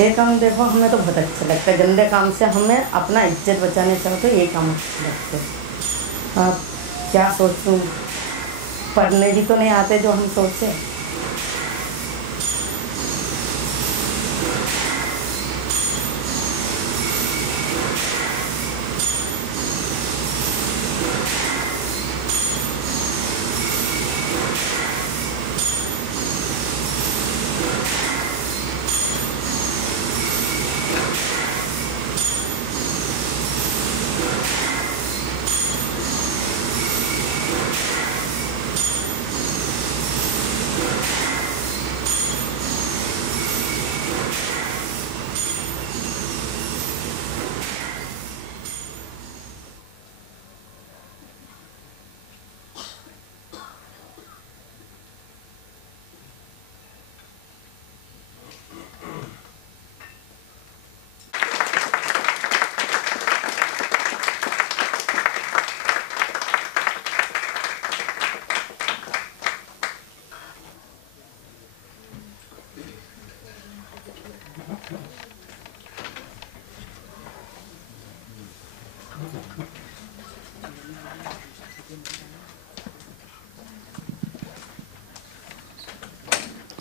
ये काम देखो हमें तो बहुत अच्छा लगता है, गंदे काम से हमें अपना इज्जत बचाने चाहो तो ये काम अच्छा लगता है। अब क्या सोचूं, पढ़ने भी तो नहीं आते जो हम सोचे।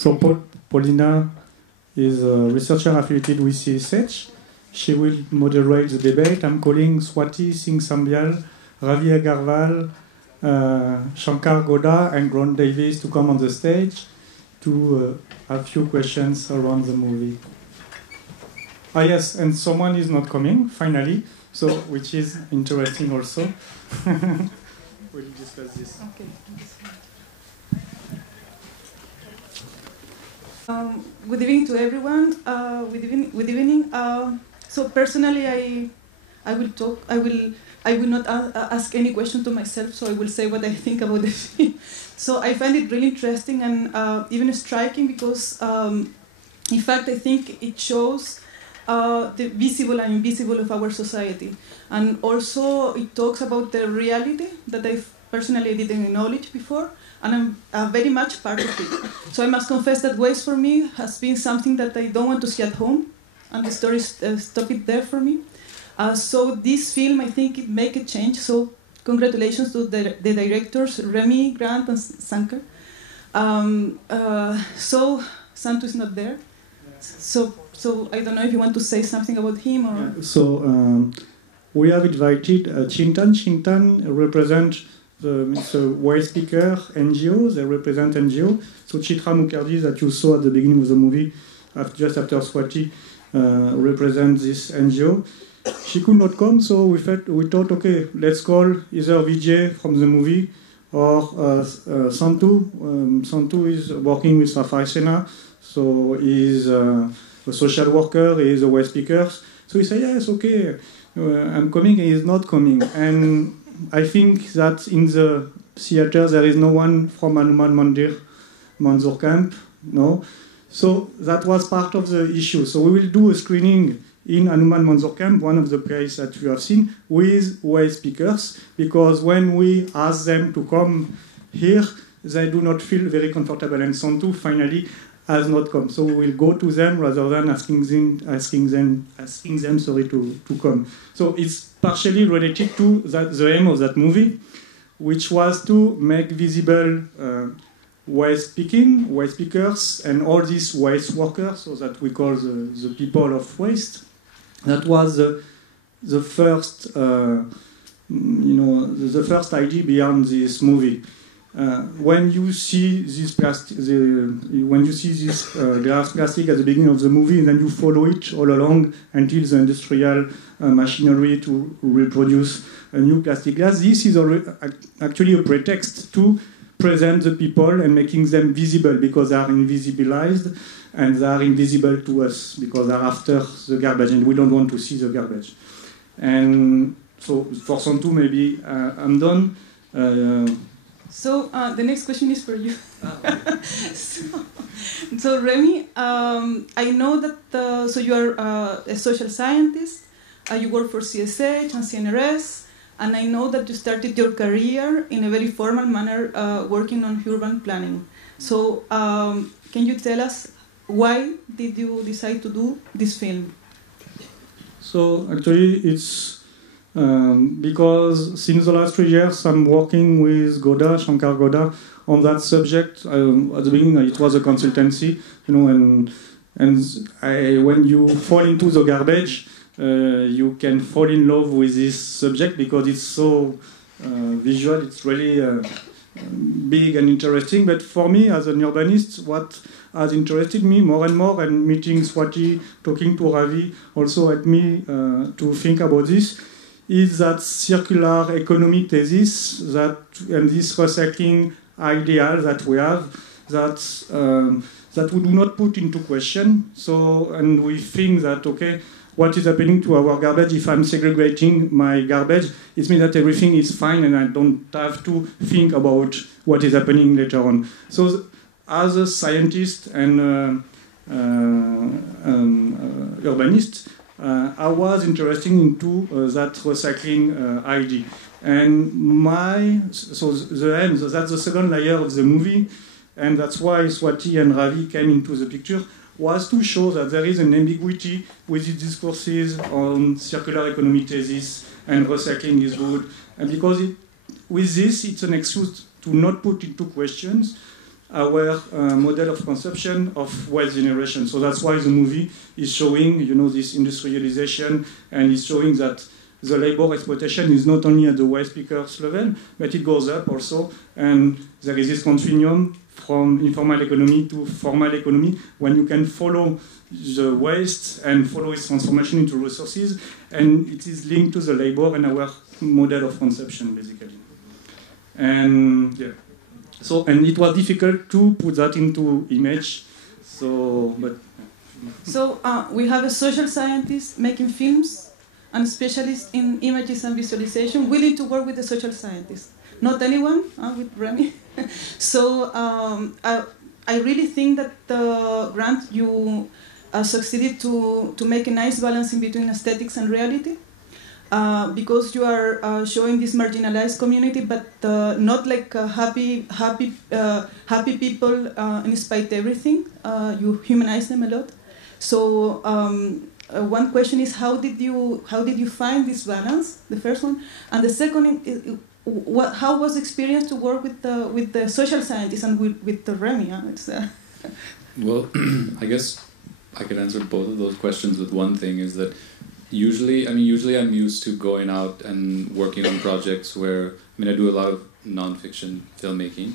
So Paulina is a researcher affiliated with CSH. She will moderate the debate. I'm calling Swati, Singh, Sambyal, Ravi, Agarwal, Shankare Gowda, and Grant Davis to come on the stage to have a few questions around the movie. Ah yes, and someone is not coming, finally, so which is interesting also. We'll discuss this. Okay. Good evening to everyone. Good evening. So personally, I will talk. I will not ask any question to myself. So I will say what I think about the film. So I find it really interesting and even striking because, in fact, I think it shows the visible and invisible of our society, and also it talks about the reality that I personally didn't acknowledge before. And I'm very much part of it. So I must confess that waste for me has been something that I don't want to see at home, and the story stop it there for me. So this film, I think it make a change. So congratulations to the directors, Rémi, Grant, and Shankare. So Santu is not there. So I don't know if you want to say something about him or. Yeah. So we have invited Chintan. Chintan represents the White Speaker NGO, they represent NGO. So Chitra Mukherjee, that you saw at the beginning of the movie, just after Swati, represents this NGO. She could not come, so we thought, okay, let's call either Vijay from the movie or Santu. Santu is working with Rafai Sena, so he's a social worker, he is a White Speaker. So he said, yes, okay, I'm coming, and he's not coming. And I think that in the theater there is no one from Hanuman Mandir, Manzoor Camp, no. So that was part of the issue. So we will do a screening in Hanuman Manzoor Camp, one of the plays that you have seen, with White speakers, because when we ask them to come here, they do not feel very comfortable. And Santu finally has not come. So we will go to them rather than asking them to come. So it's partially related to the aim of that movie, which was to make visible white speakers, and all these waste workers, so that we call the people of waste. That was the first, the first idea behind this movie. When you see this plastic, glass plastic at the beginning of the movie, then you follow it all along until the industrial machinery to reproduce a new plastic glass. This is actually a pretext to present the people and making them visible, because they are invisibilized and they are invisible to us because they are after the garbage and we don't want to see the garbage. And so for Santu, maybe I'm done. So the next question is for you. So Rémi, I know that so you are a social scientist, you work for CSH and CNRS, and I know that you started your career in a very formal manner working on urban planning. So can you tell us why did you decide to do this film? So actually, it's because since the last 3 years I'm working with Gowda, Shankare Gowda, on that subject. At the beginning, it was a consultancy, and when you fall into the garbage, you can fall in love with this subject because it's so visual. It's really big and interesting. But for me, as an urbanist, what has interested me more and more, and meeting Swati, talking to Ravi, also helped me to think about this, is that circular economy thesis and this recycling ideal that we have that we do not put into question. So, and we think that, okay, what is happening to our garbage? If I'm segregating my garbage, it means that everything is fine and I don't have to think about what is happening later on. So, as a scientist and urbanist, I was interested into that recycling idea. And so the end, that's the second layer of the movie, and that's why Swati and Ravi came into the picture, was to show that there is an ambiguity with the discourses on circular economy thesis and recycling is good. And because with this, it's an excuse to not put into questions our model of consumption of wealth generation. So that's why the movie is showing, this industrialization, and is showing that the labor exploitation is not only at the waste pickers level, but it goes up also, and there is this continuum from informal economy to formal economy, when you can follow the waste and follow its transformation into resources, and it is linked to the labor and our model of consumption, basically. And yeah. So, and it was difficult to put that into image. So We have a social scientist making films and a specialist in images and visualization willing to work with the social scientist. Not anyone, with Rémi. So I really think that Grant, you succeeded to make a nice balance in between aesthetics and reality. Because you are showing this marginalized community, but not like happy people in spite of everything. You humanize them a lot. So one question is, how did you find this balance? The first one, and the second, how was the experience to work with the social scientists and with the Rémi? Well, I guess I could answer both of those questions with one thing, is that usually I'm used to going out and working on projects where, I do a lot of non-fiction filmmaking,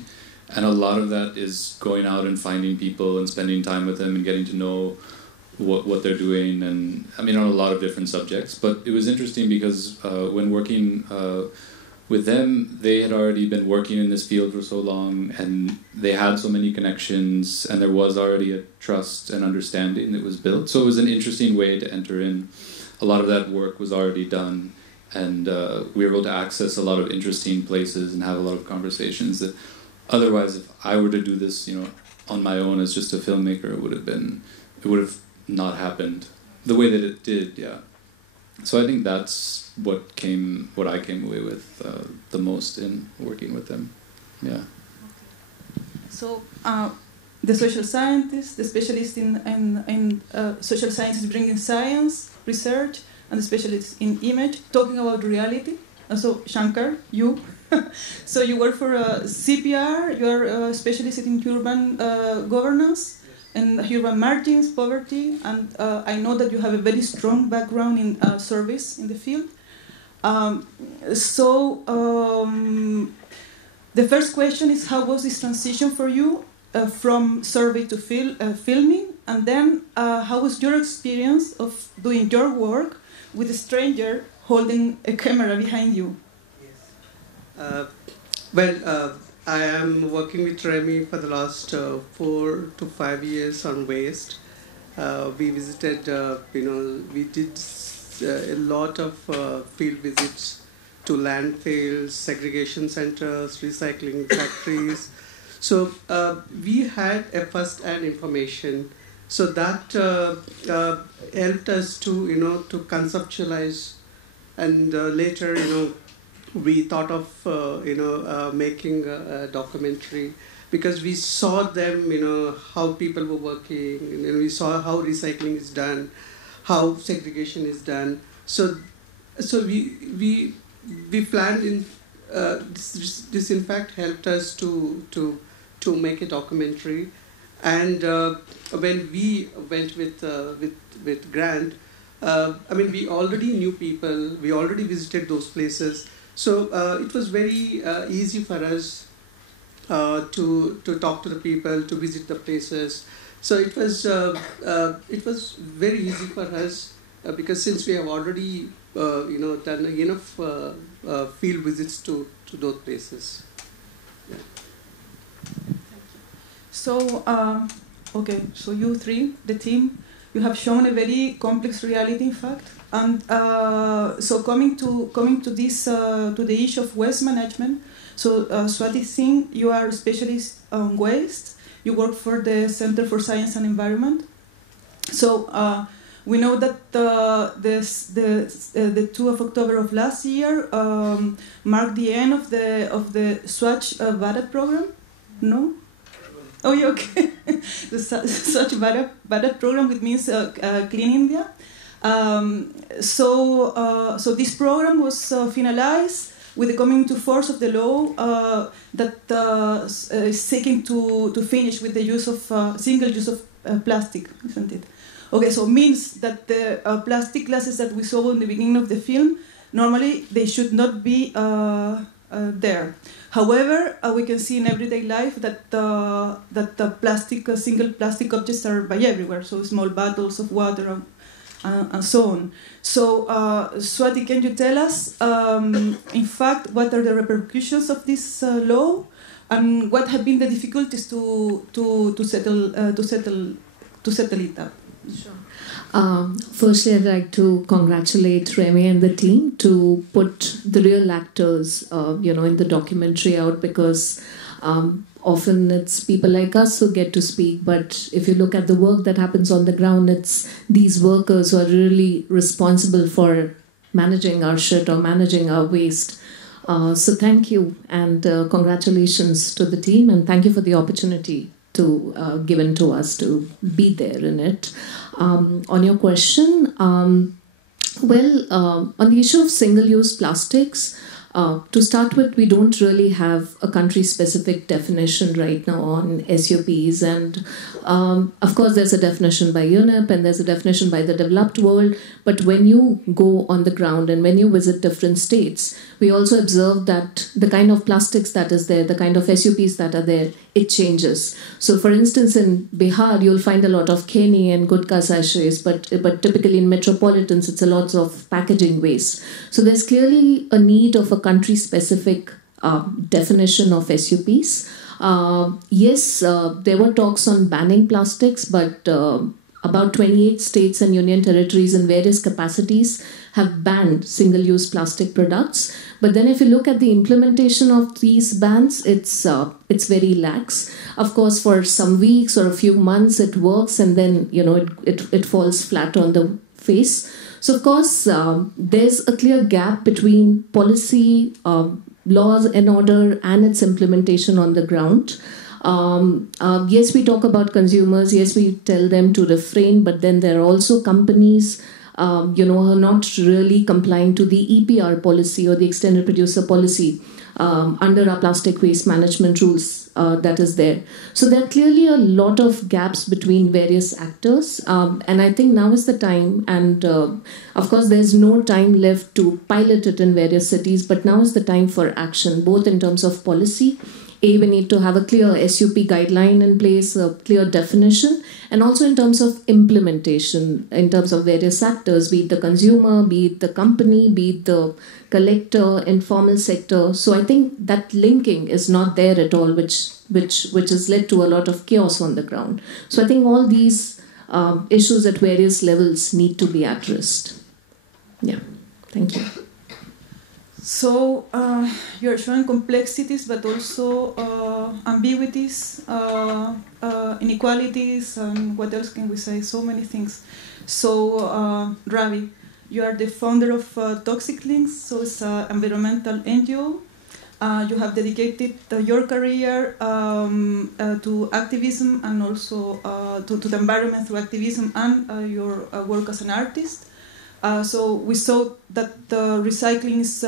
and a lot of that is going out and finding people and spending time with them and getting to know what they're doing, and on a lot of different subjects. But it was interesting because when working with them, they had already been working in this field for so long, and they had so many connections, and there was already a trust and understanding that was built. So it was an interesting way to enter in. A lot of that work was already done, and we were able to access a lot of interesting places and have a lot of conversations that otherwise, if I were to do this, on my own as just a filmmaker, it would have not happened the way that it did. Yeah. So I think that's what I came away with the most in working with them. Yeah. So the social scientists, the specialists in social sciences bringing science, research, and the specialists in image, talking about reality. And so Shankare, you. So you work for CPR, you're a specialist in urban governance, and urban margins, poverty, and I know that you have a very strong background in service in the field. The first question is, how was this transition for you from survey to filming? And then how was your experience of doing your work with a stranger holding a camera behind you? Yes. I am working with Rémi for the last 4 to 5 years on waste. We visited, we did a lot of field visits to landfills, segregation centers, recycling factories. So we had a first-hand information. So that helped us to conceptualize, and later, we thought of making a documentary, because we saw them, how people were working, and we saw how recycling is done, how segregation is done. So we planned in this in fact helped us to make a documentary. And when we went with Grant, we already knew people, we already visited those places, so it was very easy for us to talk to the people, to visit the places. So it was very easy for us because since we have already done enough field visits to those places. Yeah. So okay, so you three, the team, you have shown a very complex reality, in fact. And so coming to this to the issue of waste management. So Swati Singh, you are a specialist on waste. You work for the Center for Science and Environment. So we know that the 2 of October of last year marked the end of the Swachh Bharat program. No? Oh, yeah, okay. The Swachh Bharat program, which means Clean India. So this program was finalized with the coming into force of the law that is seeking to finish with the use of single use of plastic, isn't it? Okay, so means that the plastic glasses that we saw in the beginning of the film, normally they should not be there. However, we can see in everyday life that the plastic, single plastic objects are by everywhere. So small bottles of water and so on. So, Swati, can you tell us, in fact, what are the repercussions of this law, and what have been the difficulties to settle it up? Sure. Firstly, I'd like to congratulate Rémi and the team to put the real actors, in the documentary out, because often it's people like us who get to speak, but if you look at the work that happens on the ground, it's these workers who are really responsible for managing our shit or managing our waste. So thank you, and congratulations to the team, and thank you for the opportunity given to us to be there in it. On your question, on the issue of single-use plastics, to start with, we don't really have a country-specific definition right now on SUPs, and of course there's a definition by UNEP and there's a definition by the developed world, but when you go on the ground and when you visit different states, we also observe that the kind of plastics that is there, the kind of SUPs that are there, it changes. So for instance, in Bihar, you'll find a lot of keni and gutka sachets, but typically in metropolitans, it's a lot of packaging waste. So there's clearly a need of a country-specific definition of SUPs. Yes, there were talks on banning plastics, but about 28 states and union territories in various capacities have banned single-use plastic products. But then if you look at the implementation of these bans, it's very lax. Of course, for some weeks or a few months it works, and then it falls flat on the face. So of course, there's a clear gap between policy, laws and order, and its implementation on the ground. Yes, we talk about consumers. Yes, we tell them to refrain, but then there are also companies who are not really complying to the EPR policy or the extended producer policy under our plastic waste management rules that is there. So there are clearly a lot of gaps between various actors, and I think now is the time, and of course there's no time left to pilot it in various cities, but now is the time for action, both in terms of policy. We need to have a clear SUP guideline in place, a clear definition, and also in terms of implementation, in terms of various actors, be it the consumer, be it the company, be it the collector, informal sector. So I think that linking is not there at all, which has led to a lot of chaos on the ground. So I think all these issues at various levels need to be addressed. Yeah, thank you. So you're showing complexities, but also ambiguities, inequalities, and what else can we say? So many things. So Ravi, You are the founder of Toxic Links, so it's an environmental NGO. You have dedicated your career to activism and also to the environment through activism and your work as an artist. So we saw that the recycling is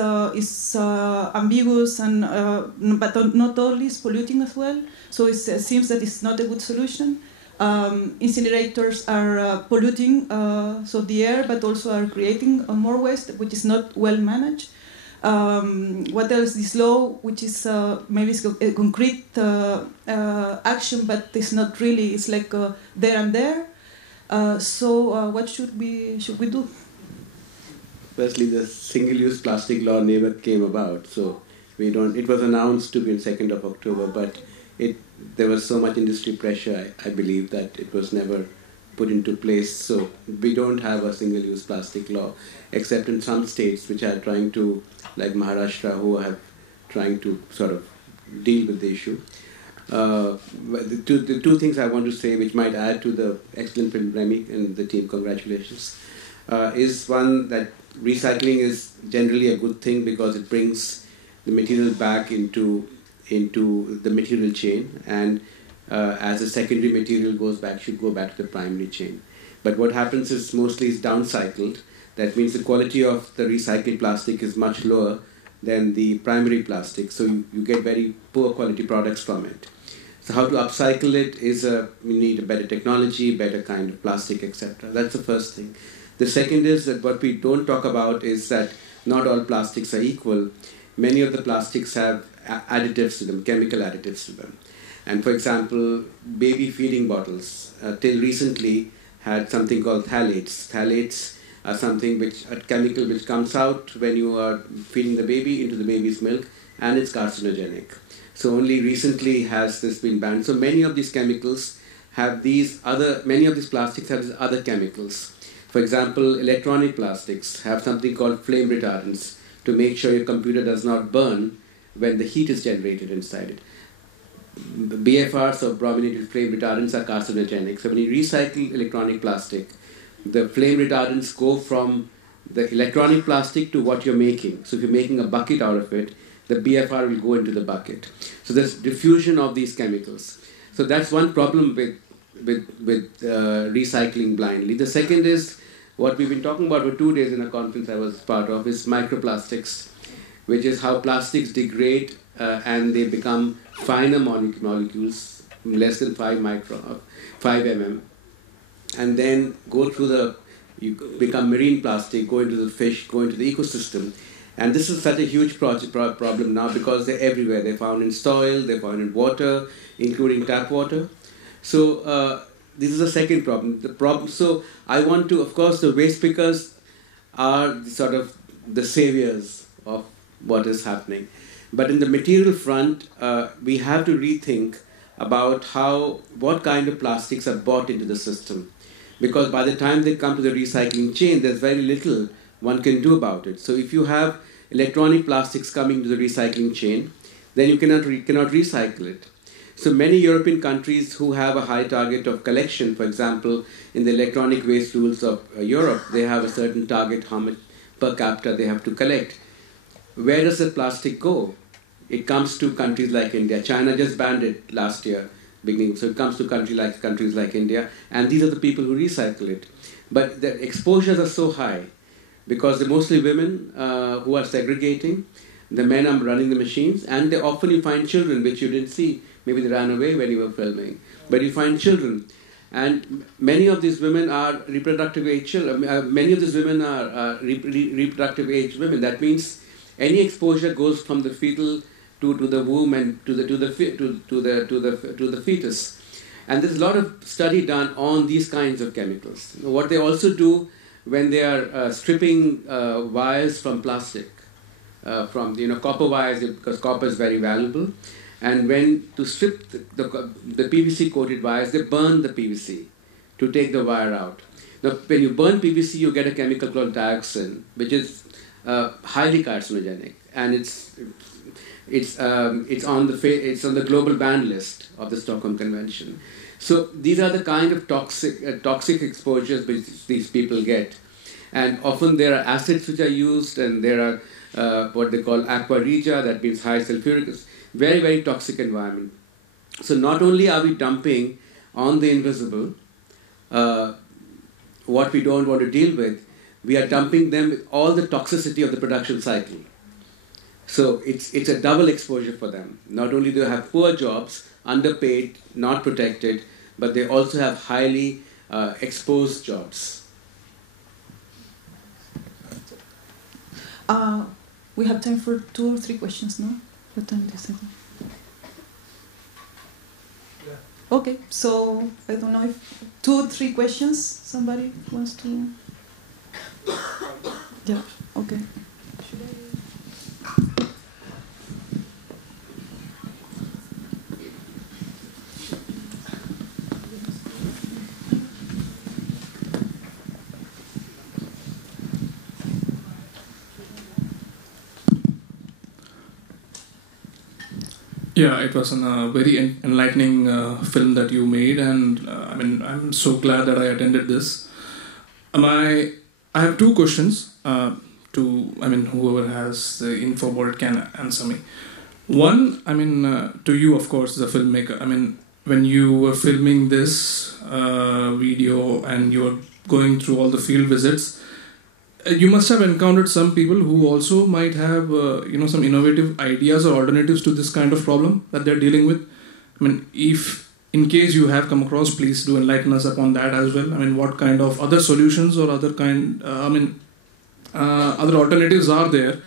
ambiguous and but not only is polluting as well. So it seems that it's not a good solution. Incinerators are polluting so the air, but also are creating more waste, which is not well managed. What else? This law, which is maybe it's a concrete action, but it's not really. It's like there and there. So what should we do? Firstly, the single-use plastic law never came about, so we don't. It was announced to be on 2nd of October, but there was so much industry pressure, I believe, that it was never put into place. So we don't have a single-use plastic law, except in some states which are trying to, like Maharashtra, who are trying to sort of deal with the issue. The two things I want to say, which might add to the excellent film, Rémi and the team, congratulations, is one that recycling is generally a good thing because it brings the material back into the material chain, and as a secondary material should go back to the primary chain. But what happens is mostly it's downcycled. That means the quality of the recycled plastic is much lower than the primary plastic, so you get very poor quality products from it. So how to upcycle it is we need a better technology, better kind of plastic, etc. That's the first thing. The second is that what we don't talk about is that not all plastics are equal. Many of the plastics have additives to them, chemical additives to them. And for example, baby feeding bottles till recently had something called phthalates. Phthalates are a chemical which comes out when you are feeding the baby into the baby's milk, and it's carcinogenic. So only recently has this been banned. So many of these chemicals have many of these plastics have these other chemicals. For example, electronic plastics have something called flame retardants to make sure your computer does not burn when the heat is generated inside it. BFRs, or brominated flame retardants, are carcinogenic. So when you recycle electronic plastic, the flame retardants go from the electronic plastic to what you're making. So if you're making a bucket out of it, the BFR will go into the bucket. So there's diffusion of these chemicals. So that's one problem with recycling blindly. The second is what we've been talking about for 2 days in a conference I was part of, is microplastics, which is how plastics degrade and they become finer molecules, less than 5 mm, and then you become marine plastic, go into the fish, go into the ecosystem. And this is such a huge problem now because they're everywhere. They're found in soil, they're found in water, including tap water. So this is the second problem. So I want to, of course, the waste pickers are sort of the saviors of what is happening. But in the material front, we have to rethink about what kind of plastics are bought into the system. Because by the time they come to the recycling chain, there's very little one can do about it. So if you have electronic plastics coming to the recycling chain, then you cannot recycle it. So many European countries who have a high target of collection, for example, in the electronic waste rules of Europe, they have a certain target how much per capita they have to collect. Where does the plastic go? It comes to countries like India. China just banned it last year, beginning. So it comes to countries like India, and these are the people who recycle it. But the exposures are so high because they're mostly women who are segregating. The men are running the machines, and often you find children, which you didn't see. Maybe they ran away when you were filming. But you find children. And many of these women are reproductive age children. Many of these women are reproductive age women. That means any exposure goes from the fetal to the womb and to the fetus. And there's a lot of study done on these kinds of chemicals. What they also do when they are stripping wires from plastic, from copper wires, because copper is very valuable. And when to strip the PVC coated wires, they burn the PVC to take the wire out. Now, when you burn PVC, you get a chemical called dioxin, which is highly carcinogenic, and it's on the global ban list of the Stockholm Convention. So these are the kind of toxic exposures which these people get. And often there are acids which are used, and there are what they call aqua regia, that means high sulfuric acid. Very, very toxic environment. So not only are we dumping on the invisible what we don't want to deal with, we are dumping them with all the toxicity of the production cycle. So it's a double exposure for them. Not only do they have poor jobs, underpaid, not protected, but they also have highly exposed jobs. We have time for 2 or 3 questions, no? What time is it? Yeah. Okay, so I don't know if 2 or 3 questions somebody wants to. Yeah. Okay. Should I? Yeah, it was a very enlightening film that you made, and I mean, I'm so glad that I attended this. I have 2 questions whoever has the info about it can answer me. One, to you, of course, the filmmaker. I mean, when you were filming this video and you were going through all the field visits, you must have encountered some people who also might have, some innovative ideas or alternatives to this kind of problem that they're dealing with. I mean, if in case you have come across, please do enlighten us upon that as well. I mean, what kind of other solutions or other alternatives are there